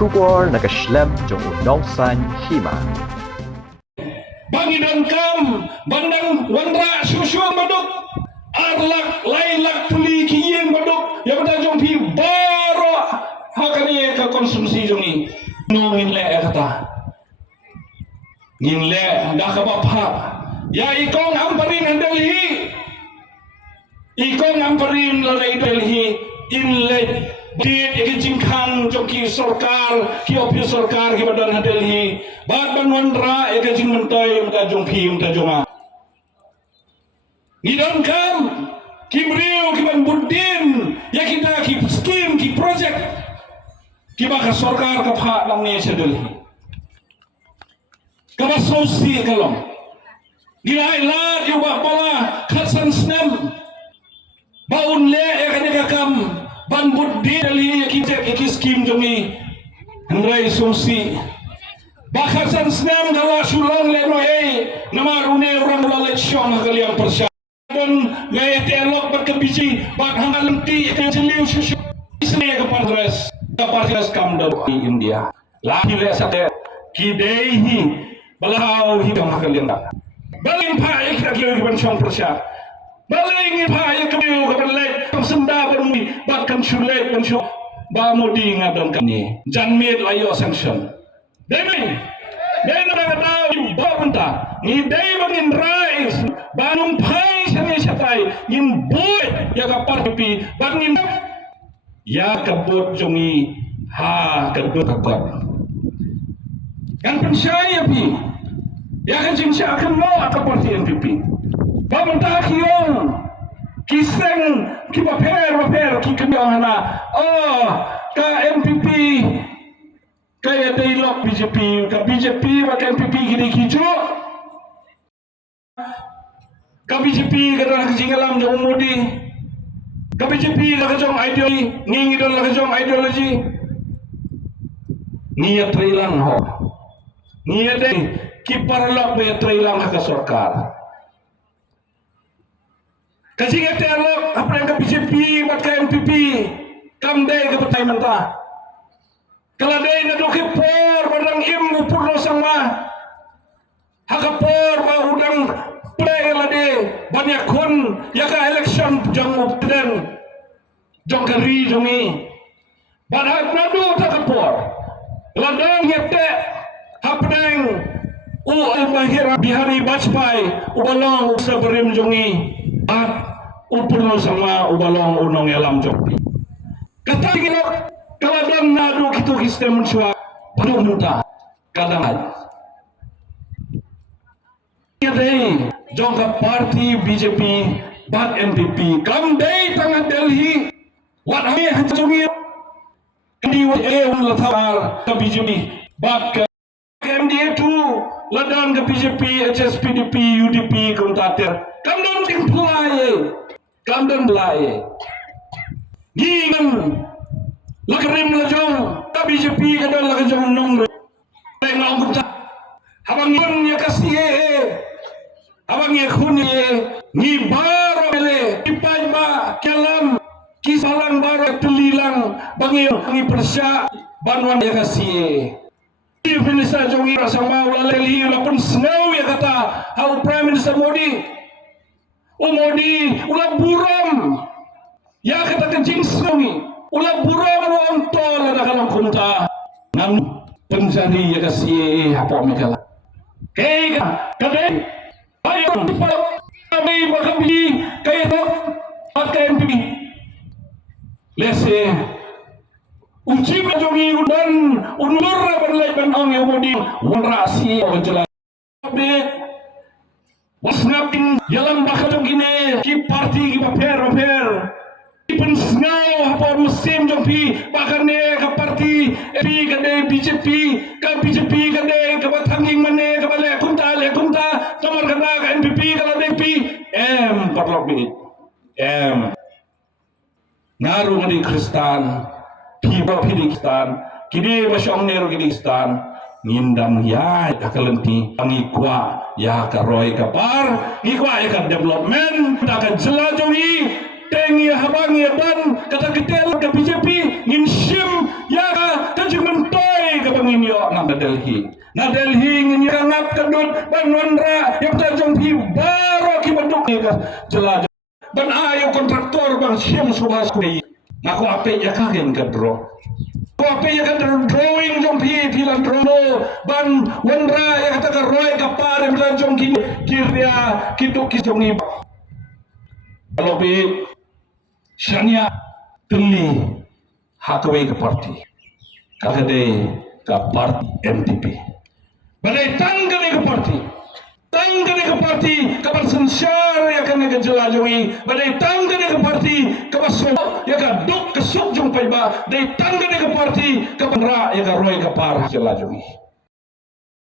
bersyukur nak Islam jong unongsan hima. Bangidan kam bandang wandra susu maduk arlak lailak tuli kiyen maduk yang pada jong pi baro hakani ka konsumsi jongi nongin le kata ngin le dah ka bapa ya ikong amparin Delhi ikong amparin lalai Delhi inle dit ek jingkhang joki sarkar ki office sarkar ki badan Delhi bad banwandra ek jing mentai ka jongpi ta jonga ngidan kam kimriu ki ban buddin ya kita ki scheme ki project ki baka sarkar ka pha lang ne se Delhi ka ba sosi kalong gilai la yu ba pala khasan snem baun le ek ne kam ban buddhi Delhi ki scheme jongi Hendrai Susi bakasan senam gala sulong leno nama rune orang lalet syong kalian persya dan gaya telok berkebiji bak hangal lenti jeliu susu isne ke partres kamdal di India lagi le sate kidehi balau hidang kalian dak balin pa ikra ki ban syong persya balai pa ikra ke balai senda bermi bahkan sulit dan syok ba modi ngadon kani janmit layo sanction demi nak tahu bapenta ni dai bangin rais banung pai sani satai in boy ya ka parti bangin ya kabut jongi ha kabut kabut kan pensaya pi ya kan jinsya akan mau ka parti NPP bapenta kiong kiseng ki paper ki kanyang hana ka MPP kaya dialog BJP ka BJP ka MPP kini kijo ka BJP ka dah jingalam jong modi ka BJP ka jong ideologi ngingi don ka jong ideologi niat trilang ho niat ki paralog be trilang ka sarkar kasi nga telok apa yang ke BJP mat ke MPP kamday ke patay manta kaladay na duki por badang im upurno sama hakapor ba udang play lade banyak kon yaka election jang upden jong kari jongi badak nadu takapor ladang yete hapdeng al-Mahira Bihari Bajpai ubalong usa berim jongi upurno sama ubalong unong elam jopi kata gino kaladang nadu kitu kistem sua baru muda kadang yadei jongka parti BJP bat MPP kam dei tangan Delhi wat hai hanjungi di latar ke BJP bat ke MDA tu ladang ke BJP HSPDP UDP kontater kam don ting pulai kam don belai gingan lakarim lajong ka BJP kadang lajong nong tengok kunta habang yun ya kasih habang ya khuni ni baro mele ipay ba kalam kisalang baro tulilang bangin ngi persya banwan ya kasih Finisa jongi sama ulaleli lapun snow ya kata how Prime Minister Modi Modi ulah buram ya kata kencing snowi ulah buram wontol ada kalam kunta ngam pencari ya kasih apa mekala kaya kade ayo kami bakabi kaya to pakai MPP lese uji majongi udan unur berlai ban ong Modi wanrasi jelas be wasnapin yalang bakajong gine ki parti ki paper ipun snau apa musim jongpi bahkan ne ka parti pi kade BJP ka batanging mane ka bale kunta nomor kana ka NPP kala DP parlok bit ngaru ngadi Kristan piba Kristan kini masyong nero Kristan ngindam ya kalenti angikwa ya karoy kapar ngikwa ya development tak jelajowi tengi habang ya ban kata ketel ke BJP ngin sim ya ka kajimentoy inyo na Delhi. Na Delhi nginyo ngap kadut ban nondra yang tajong pi baro ki baduk ni ka jelajah. Ban ayo kontraktor bang siam subas ku. Aku ape ya kagen kadro. Aku ape ya kadro drawing jong pi pilan drono ban wondra ya kata roy kapar yang tajong ki kirya kitu ki jong ni. Kalau pi syania teli hakwe ke parti. Kakade ke parti MTP. Balai tanggal ke parti. Tanggal ke parti kabar sensar ya kan ke jelajungi. Balai tanggal ke parti kabar so ya kan duk ke suk jung paiba. Balai tanggal ke parti kabar ra ya kan roy ke par jelajungi.